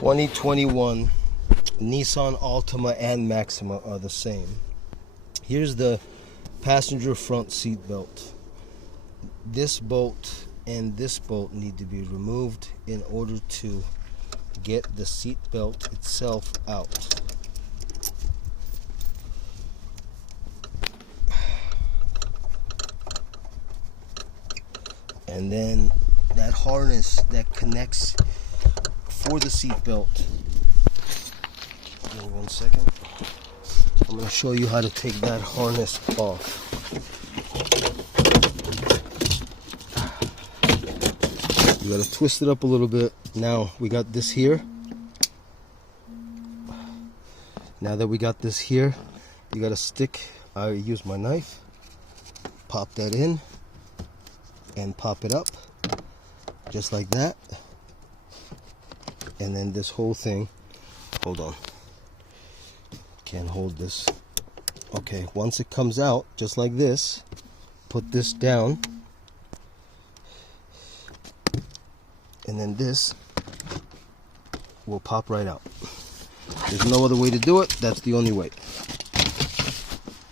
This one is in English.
2021 Nissan Altima and Maxima are the same. Here's the passenger front seat belt. This bolt and this bolt need to be removed in order to get the seat belt itself out. And then that harness that connects for the seat belt. Give me 1 second. I'm going to show you how to take that harness off. You got to twist it up a little bit. Now we got this here. Now that we got this here, you got to stick. I use my knife. Pop that in and pop it up just like that. And then this whole thing, hold on, can't hold this. Okay, once it comes out just like this, put this down, and then this will pop right out. There's no other way to do it. That's the only way.